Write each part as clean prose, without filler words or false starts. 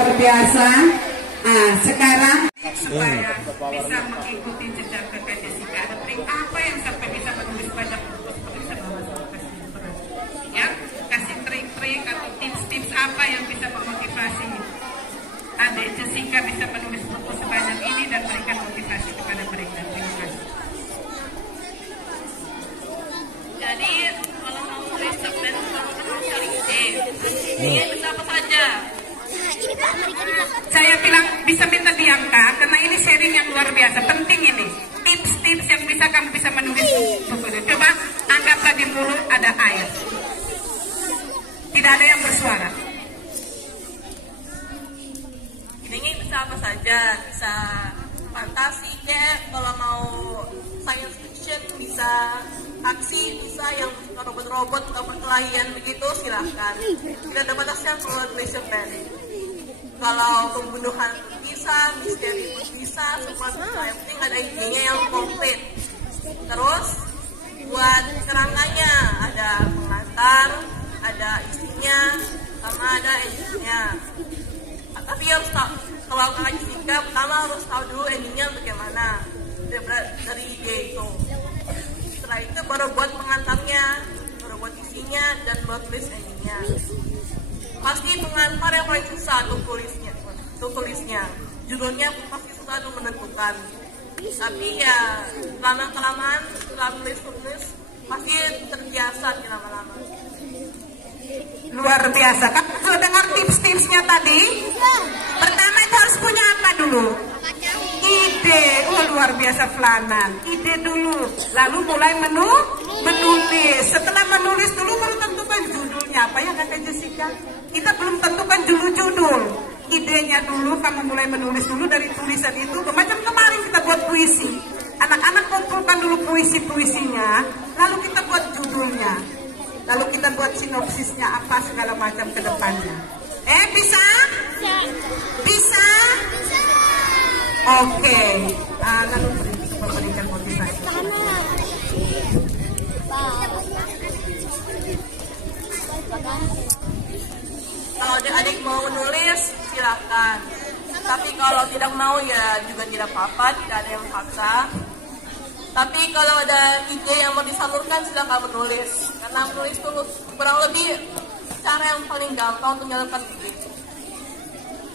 luar biasa. Sekarang supaya bisa mengikuti jejak Kakak Jessica, ada trik apa yang sampai bisa menulis banyak buku seperti sama ya, kasih trik-trik atau tips-tips apa yang bisa memotivasi adik Jessica bisa menulis buku sebanyak ini dan berikan motivasi kepada mereka. Terima kasih. Jadi kalau mau tulis dan kalau mau cari ide, ini bisa apa saja. Saya bilang bisa minta diangkat karena ini sharing yang luar biasa, penting ini. Tips-tips yang bisa kamu bisa menulis buku ini. Coba anggaplah di mulut ada air. Tidak ada yang bersuara. Ini bisa apa saja, bisa fantasi deh, kalau mau science fiction bisa, aksi bisa, yang robot-robot atau perkelahian begitu silahkan. Tidak ada batasnya kalau tulis pen. Kalau pembunuhan bisa, misteri bisa, semua bisa. Yang penting ada idenya yang komplit. Terus buat kerangkanya ada pengantar, ada isinya, sama ada endingnya. Tapi harus tahu, kalau Kakak Jessica pertama harus tahu dulu endingnya bagaimana dari ide itu. Setelah itu baru buat pengantarnya, baru buat isinya, dan baru tulis endingnya. Pasti pengantar yang paling susah untuk tulisnya. Judulnya pasti susah untuk menentukan. Tapi ya lama-kelamaan setelah tulis pasti terbiasa lama-lama. Luar biasa. Kamu sudah dengar tips-tipsnya tadi? Pertama itu harus punya apa dulu? Ide. Luar biasa Flanan. Ide dulu. Lalu mulai menulis. Setelah menulis dulu baru tentukan judulnya apa ya Kakak Jessica? Kita belum tentukan judul. Idenya dulu, kamu mulai menulis dulu dari tulisan itu. Macam kemarin kita buat puisi. Anak-anak kumpulkan dulu puisi-puisinya, lalu kita buat judulnya. Lalu kita buat sinopsisnya apa segala macam ke depannya. Bisa? Bisa? Oke. Lalu berikan motivasi. Kalau adik-adik mau menulis, silakan. Tapi kalau tidak mau ya juga tidak apa-apa, tidak ada yang paksa. Tapi kalau ada ide yang mau disalurkan, silakan menulis. Karena menulis itu kurang lebih cara yang paling gampang untuk menyalurkan ide.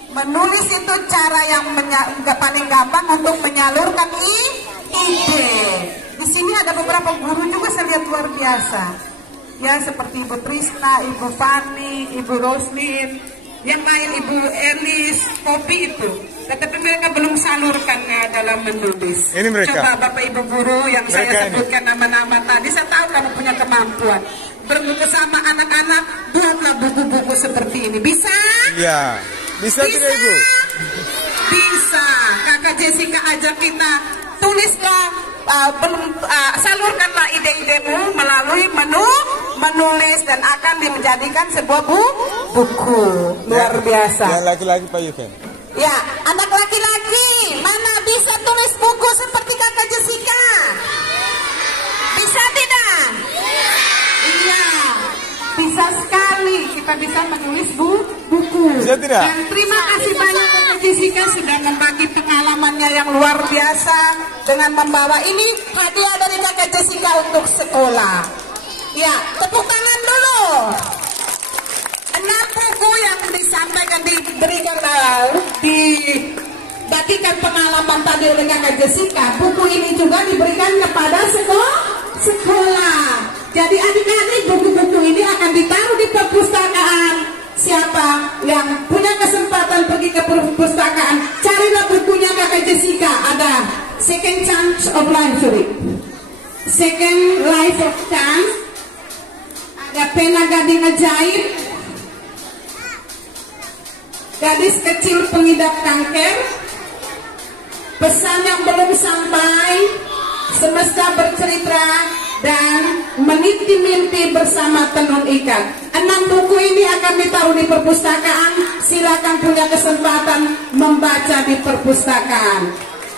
Menulis itu cara yang paling gampang untuk menyalurkan ide. Di sini ada beberapa guru juga saya lihat luar biasa. Ya seperti Ibu Trisna, Ibu Fani, Ibu Roslin, yang lain Ibu Elis, Kopi itu. Tetapi mereka belum salurkannya dalam menulis. Ini mereka. Coba Bapak Ibu guru yang mereka saya sebutkan nama-nama tadi, saya tahu kamu punya kemampuan. Bersama anak-anak buatlah buku-buku seperti ini. Bisa? Iya. Bisa tidak Ibu? Bisa. Kakak Jessica ajak kita tulislah, salurkanlah ide-idemu melalui menulis dan akan dijadikan sebuah buku. Luar biasa. Yang laki-laki Pak Yuken. Ya, anak laki-laki mana bisa tulis buku seperti Kakak Jessica? Bisa tidak? Iya. Bisa sekali kita bisa menulis buku. Bisa tidak? Dan terima kasih banyak Kakak Jessica sudah membagi pengalamannya yang luar biasa dengan membawa ini hadiah dari Kakak Jessica untuk sekolah. Ya, tepuk tangan dulu. 6 buku yang disampaikan diberikan dibagikan pengalaman tadi oleh Kakak Jessica. Buku ini juga diberikan kepada sekolah. Jadi adik-adik buku-buku ini akan ditaruh di perpustakaan. Siapa yang punya kesempatan pergi ke perpustakaan, carilah bukunya Kakak Jessica. Ada Second Chance of Life, Second Life of Chance. Ada Pena Gading Ajaib, Gadis Kecil Pengidap Kanker, Pesan yang Belum Sampai, Semesta Bercerita, dan Meniti Mimpi Bersama Tenun Ikat. 6 buku ini akan ditaruh di perpustakaan. Silakan punya kesempatan membaca di perpustakaan.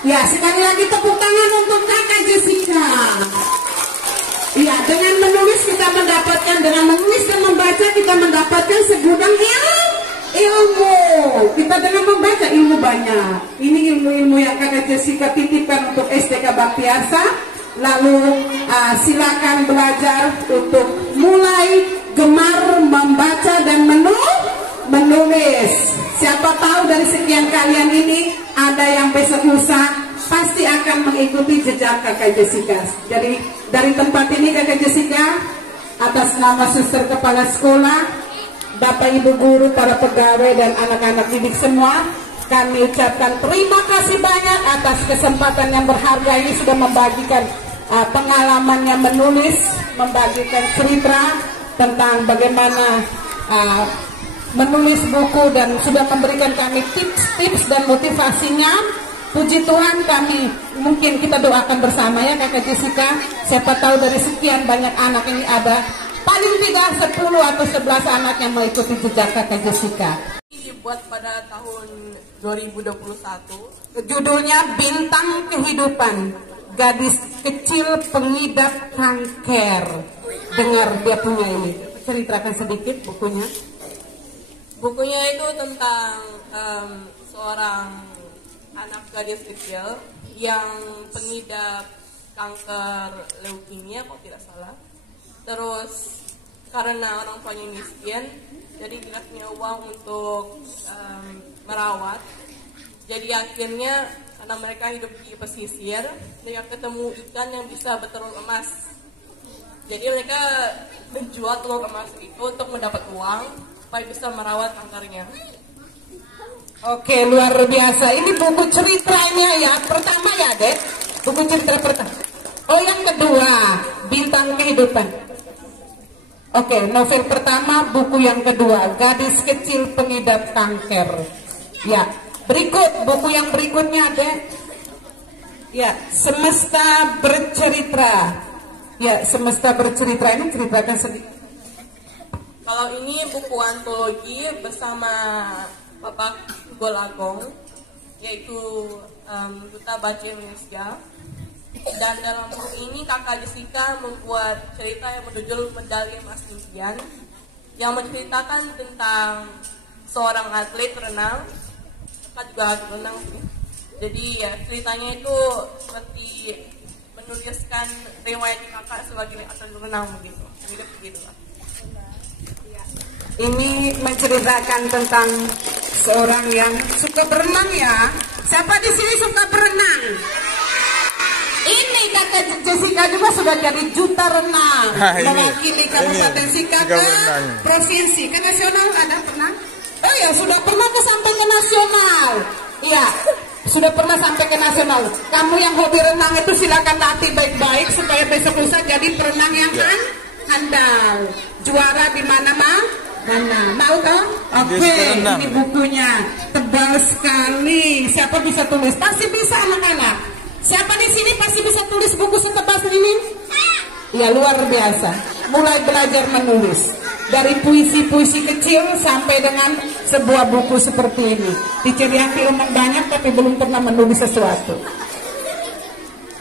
Ya, sekali lagi tepuk tangan untuk Kakak Jessica. Ya, dengan menulis kita mendapatkan, dengan menulis dan membaca kita mendapatkan segudang ilmu. Kita dengan membaca ilmu banyak. Ini ilmu-ilmu yang Kakak Jessica titipkan untuk STK Baktiasa. Lalu silakan belajar untuk mulai gemar membaca dan menulis. Siapa tahu dari sekian kalian ini ada yang besok lusa pasti akan mengikuti jejak Kakak Jessica. Jadi dari tempat ini Kakak Jessica atas nama Suster Kepala Sekolah, Bapak Ibu Guru, para pegawai dan anak-anak didik semua, kami ucapkan terima kasih banyak atas kesempatan yang berharga ini sudah membagikan pengalamannya menulis, membagikan cerita tentang bagaimana menulis buku dan sudah memberikan kami tips-tips dan motivasinya. Puji Tuhan, kami mungkin kita doakan bersama ya Kakak Jessica. Siapa tahu dari sekian banyak anak ini ada paling tidak 10 atau 11 anak yang mengikuti jejak Kakak Jessica. Dibuat pada tahun 2021. Judulnya Bintang Kehidupan, Gadis Kecil Pengidap Kanker. Dengar dia punya ini. Ceritakan sedikit bukunya. Bukunya itu tentang seorang anak gadis kecil yang pengidap kanker leukemia kalau tidak salah. Terus karena orang tuanya miskin, jadi tidak punya uang untuk merawat. Jadi akhirnya karena mereka hidup di pesisir, mereka ketemu ikan yang bisa bertelur emas. Jadi mereka menjual telur emas itu untuk mendapat uang supaya bisa merawat kankernya. Oke, luar biasa. Ini buku ceritanya ya. Pertama ya, Dek. Buku cerita pertama. Oh, yang kedua, Bintang Kehidupan. Oke, novel pertama, buku yang kedua, Gadis Kecil Pengidap Kanker. Ya, berikut buku yang berikutnya, Dek. Ya, Semesta Bercerita. Ya, Semesta Bercerita ini ceritakan sedikit. Kalau ini buku antologi bersama Bapak Golagong, yaitu Duta Baca Indonesia. Dan dalam buku ini Kakak Jessica membuat cerita yang berjudul Medali Emas Impian, yang menceritakan tentang seorang atlet renang. Kakak juga atlet renang sih. Jadi ya, ceritanya itu seperti menuliskan riwayat kakak sebagai atlet renang begitu. Begitulah. Ini menceritakan tentang seorang yang suka berenang ya. Siapa di sini suka berenang? Ini Kakak Jessica juga sudah jadi duta renang, mewakili Kabupaten Sika ke provinsi, ke nasional ada pernah? Oh ya, sudah pernah sampai ke nasional. Iya, sudah pernah sampai ke nasional. Kamu yang hobi renang itu silakan latih baik-baik supaya besok lusa jadi perenang yang handal, juara di mana-mana. Mau toh? Oke, ini bukunya tebal sekali. Siapa bisa tulis? Pasti bisa anak-anak. Siapa di sini pasti bisa tulis buku setebal ini? Ya, luar biasa. Mulai belajar menulis dari puisi-puisi kecil sampai dengan sebuah buku seperti ini. Diceriaki umum banyak tapi belum pernah menulis sesuatu.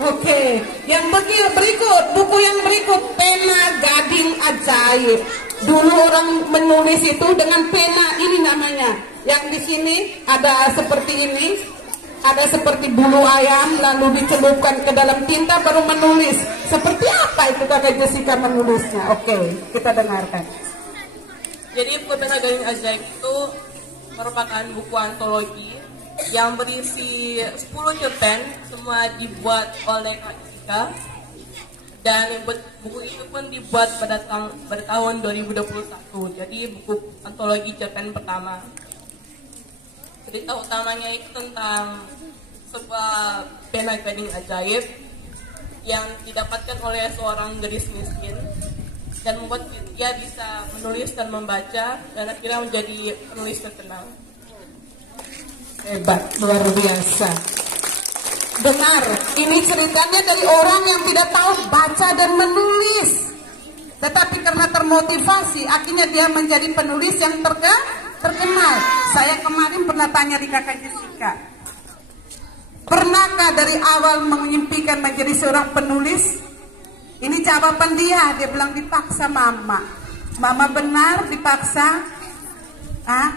Oke, yang berikut, buku yang berikut, Pena Gading Ajaib. Dulu orang menulis itu dengan pena, ini namanya. Yang di sini ada seperti ini, ada seperti bulu ayam, lalu dicelupkan ke dalam tinta baru menulis. Seperti apa itu Kakak Jessica menulisnya? Oke, kita dengarkan. Jadi buku Pena Gading Ajaib itu merupakan buku antologi yang berisi 10 cerpen, semua dibuat oleh Kak Jessica. Dan buku itu pun dibuat pada tahun 2021. Jadi buku antologi cerpen pertama. Cerita utamanya itu tentang sebuah pena gading ajaib yang didapatkan oleh seorang gadis miskin dan membuat dia bisa menulis dan membaca dan akhirnya menjadi penulis terkenal. Hebat, luar biasa. Benar, ini ceritanya dari orang yang tidak tahu baca dan menulis. Tetapi karena termotivasi, akhirnya dia menjadi penulis yang terkenal. Saya kemarin pernah tanya di Kakak Jessica, pernahkah dari awal mengimpikan menjadi seorang penulis? Ini jawaban dia bilang dipaksa mama. Mama benar dipaksa.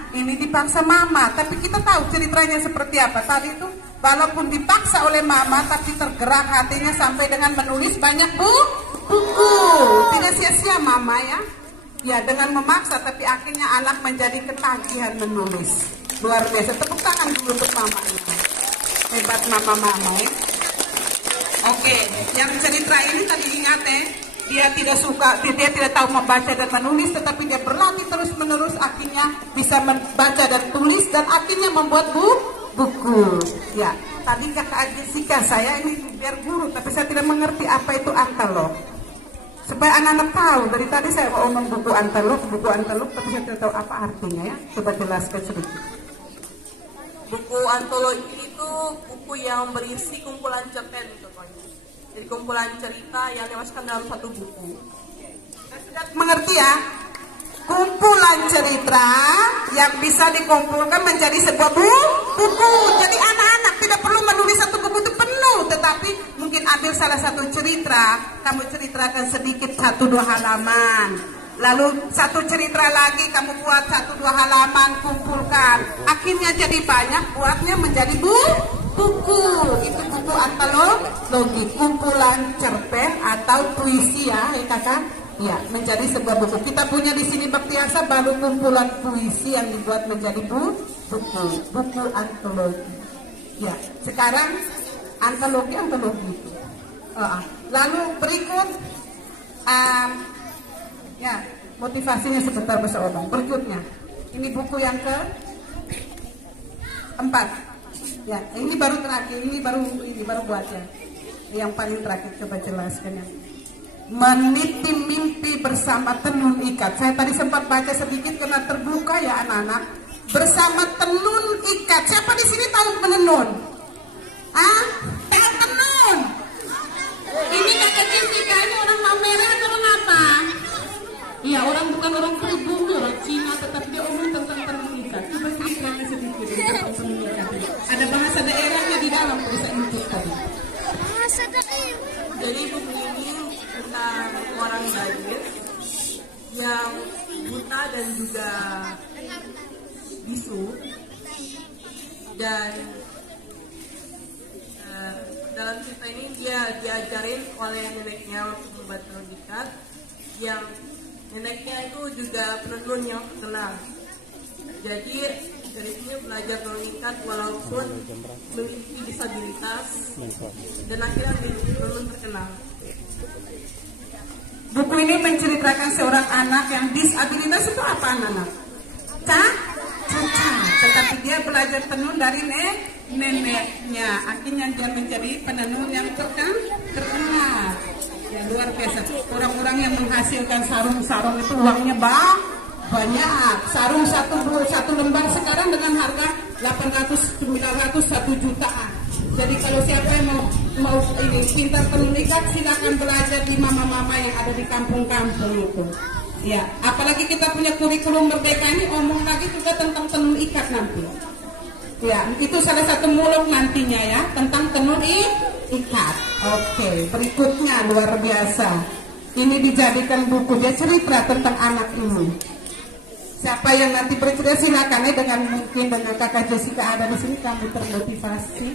Ini dipaksa mama, tapi kita tahu ceritanya seperti apa. Tadi itu walaupun dipaksa oleh mama, tapi tergerak hatinya sampai dengan menulis banyak buku. Tidak sia-sia mama ya. Ya dengan memaksa, tapi akhirnya anak menjadi ketagihan menulis. Luar biasa, tepuk tangan dulu untuk mama ini. Hebat mama-mama ya. Oke, yang cerita ini tadi ingat ya. Dia tidak suka, dia tidak tahu membaca dan menulis, tetapi dia berlatih terus-menerus, akhirnya bisa membaca dan tulis, dan akhirnya membuat buku. Ya, tadi kakak Jessica, saya ini biar guru, tapi saya tidak mengerti apa itu antalog. Supaya anak-anak tahu, dari tadi saya mau ngomong buku antalog, tapi saya tidak tahu apa artinya ya. Coba jelaskan sedikit. Buku antologi itu buku yang berisi kumpulan cerpen contohnya. Jadi kumpulan cerita yang dimasukkan dalam satu buku. Sudah mengerti ya? Kumpulan cerita yang bisa dikumpulkan menjadi sebuah buku. Jadi anak-anak tidak perlu menulis satu buku itu penuh, tetapi mungkin ambil salah satu cerita, kamu ceritakan sedikit 1-2 halaman. Lalu satu cerita lagi kamu buat 1-2 halaman, kumpulkan. Akhirnya jadi banyak, buatnya menjadi buku. Itu buku antologi, kumpulan cerpen atau puisi ya kakak. Ya, menjadi sebuah buku. Kita punya di sini Baktiasa baru kumpulan puisi yang dibuat menjadi buku antologi. Ya, sekarang antologi. Lalu berikut ya, motivasinya sebentar Mas Obang. Berikutnya, ini buku yang ke-4. Ya, ini baru terakhir, ini baru buat ya. Yang paling terakhir coba jelaskan ya. Meniti mimpi bersama tenun ikat. Saya tadi sempat baca sedikit karena terbuka ya anak-anak. Bersama tenun ikat. Siapa di sini tahu menenun? Tahu tenun? Ini kakak Jessica, ini orang Mamera atau orang apa? Iya, bukan orang pribumi, orang Cina, tetapi dia omong tentang tenun ikat. Coba ceritakan sedikit tentang tenun ikat. Ada bahasa daerahnya di dalam, bisa input tadi. Bahasa daerah. Jadi buku ini tentang orang Badir yang buta dan juga bisu, dan dalam cerita ini dia diajarin oleh neneknya untuk membuat tenun ikat, yang neneknya itu juga penenun yang terkenal. Jadi dari sini belajar tenun ikat walaupun memiliki disabilitas, dan akhirnya menjadi penenun terkenal. Buku ini menceritakan seorang anak yang disabilitas itu apa anak-anak? Cacat. Tetapi dia belajar tenun dari neneknya. Akhirnya dia menjadi penenun yang terkenal. Ya luar biasa. Orang-orang yang menghasilkan sarung-sarung itu uangnya banyak. Sarung satu lembar sekarang dengan harga 800, 900, 1 jutaan. Jadi kalau siapa yang mau ini pintar tenun ikat, silakan belajar di mama-mama yang ada di kampung-kampung itu. Ya, apalagi kita punya kurikulum merdeka ini, omong lagi juga tentang tenun ikat nanti. Ya, itu salah satu muluk nantinya ya, tentang tenun ikat. Oke, berikutnya luar biasa. Ini dijadikan buku, dia cerita tentang anak ini. Siapa yang nanti bercerita silakan ya, mungkin dengan kakak Jessica ada di sini, kamu termotivasi.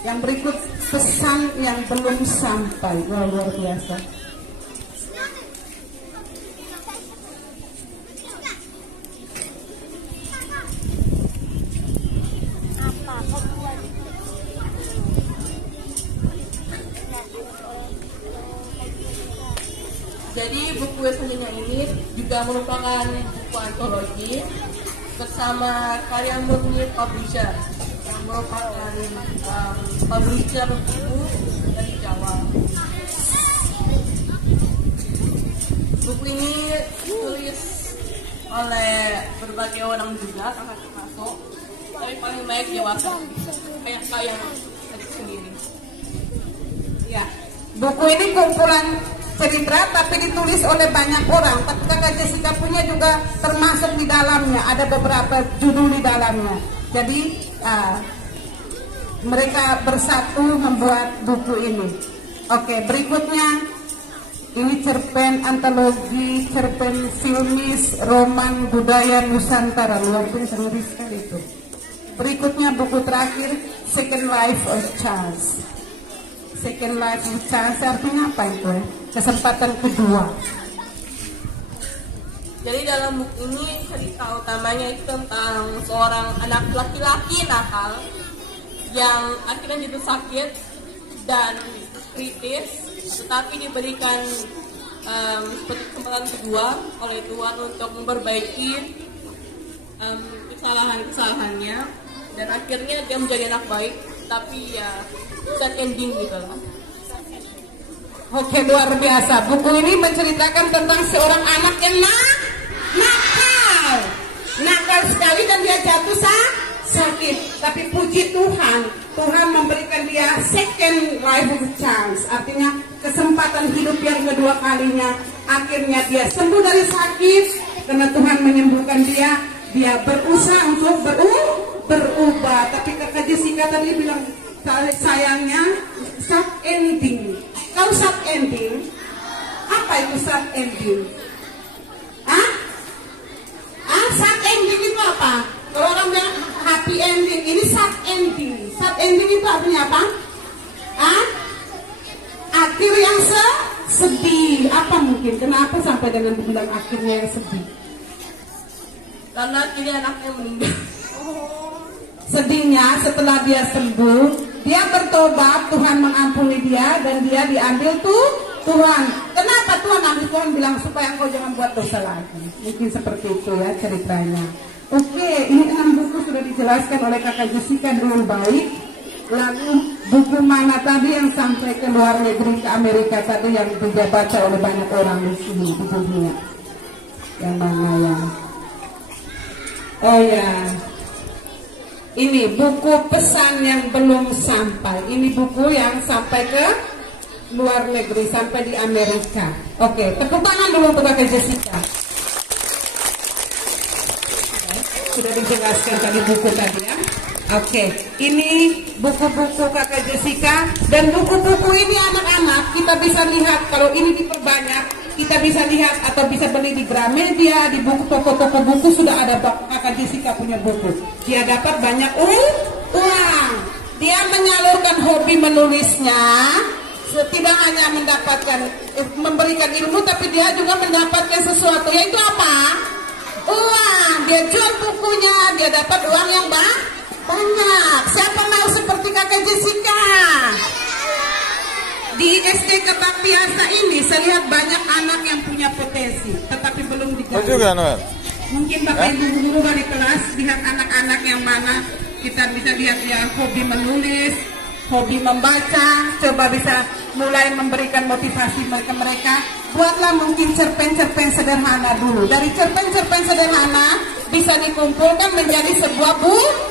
Yang berikut pesan yang belum sampai. Wah, luar biasa. Jadi buku selanjutnya ini juga merupakan buku antologi bersama karya Murni Publisher, yang merupakan publisher buku dari Jawa. Buku ini ditulis oleh berbagai orang juga, termasuk tapi paling baik dewasa, kayak saya sendiri. Ya, buku ini kumpulan cerita tapi ditulis oleh banyak orang. Tapi kakak Jessica punya juga termasuk di dalamnya, ada beberapa judul di dalamnya. Jadi mereka bersatu membuat buku ini. Oke, berikutnya Ini cerpen antologi, cerpen filmis, roman budaya Nusantara. Luar biasa, ngeri sekali itu. Berikutnya buku terakhir, Second Life of Chance. Second Life of Chance artinya apa itu? Kesempatan kedua. Jadi dalam buku ini cerita utamanya itu tentang seorang anak laki-laki nakal yang akhirnya jatuh sakit dan kritis, tetapi diberikan seperti kesempatan kedua oleh Tuhan untuk memperbaiki kesalahan-kesalahannya, dan akhirnya dia menjadi anak baik, tapi ya sad ending gitu lah. Oke, luar biasa. Buku ini menceritakan tentang seorang anak yang nakal sekali, dan dia jatuh sakit. Tapi puji Tuhan, Tuhan memberikan dia second life of chance, artinya kesempatan hidup yang kedua kalinya. Akhirnya dia sembuh dari sakit karena Tuhan menyembuhkan dia. Dia berusaha untuk berubah. Tapi kakak Jessica tadi bilang sayangnya sad ending. Kalau sad ending, apa itu sad ending? Sad ending itu apa? Kalau orang bilang happy ending, ini sad ending. Sad ending itu artinya apa? Akhir yang sedih. Apa mungkin? Kenapa sampai dengan dibilang akhirnya yang sedih? Karena ini anaknya meninggal. Sedihnya setelah dia sembuh, dia bertobat, Tuhan mengampuni dia, dan dia diambil Tuhan. Kenapa Tuhan ambil? Tuhan bilang supaya engkau jangan buat dosa lagi. Mungkin seperti itu ya ceritanya. Oke, ini 6 buku sudah dijelaskan oleh kakak Jessica dengan baik. Lalu buku mana tadi yang sampai ke luar negeri, ke Amerika tadi, yang juga baca oleh banyak orang di sini di dunia? Yang mana yang? Oh ya, ini buku pesan yang belum sampai. Ini buku yang sampai ke luar negeri, sampai di Amerika. Oke, tepuk tangan dulu untuk kakak Jessica. Sudah dijelaskan tadi buku tadi ya. Oke, ini buku-buku kakak Jessica, dan buku-buku ini anak-anak kita bisa lihat. Kalau ini diperbanyak, kita bisa lihat atau bisa beli di Gramedia, di buku toko-toko buku sudah ada kakak Jessica punya buku. Dia dapat banyak uang. Dia menyalurkan hobi menulisnya. Tidak hanya mendapatkan memberikan ilmu, tapi dia juga mendapatkan sesuatu, yaitu apa? Uang. Dia jual bukunya, dia dapat uang yang banyak. Siapa mau seperti kakak Jessica? Di SD Kebaktiasa ini saya lihat banyak anak yang punya potensi, tetapi belum digali. Mungkin bapak ibu guru dari kelas lihat anak-anak yang mana kita bisa lihat dia hobi menulis, hobi membaca. Coba bisa mulai memberikan motivasi mereka. Buatlah mungkin cerpen-cerpen sederhana dulu. Dari cerpen-cerpen sederhana bisa dikumpulkan menjadi sebuah buku.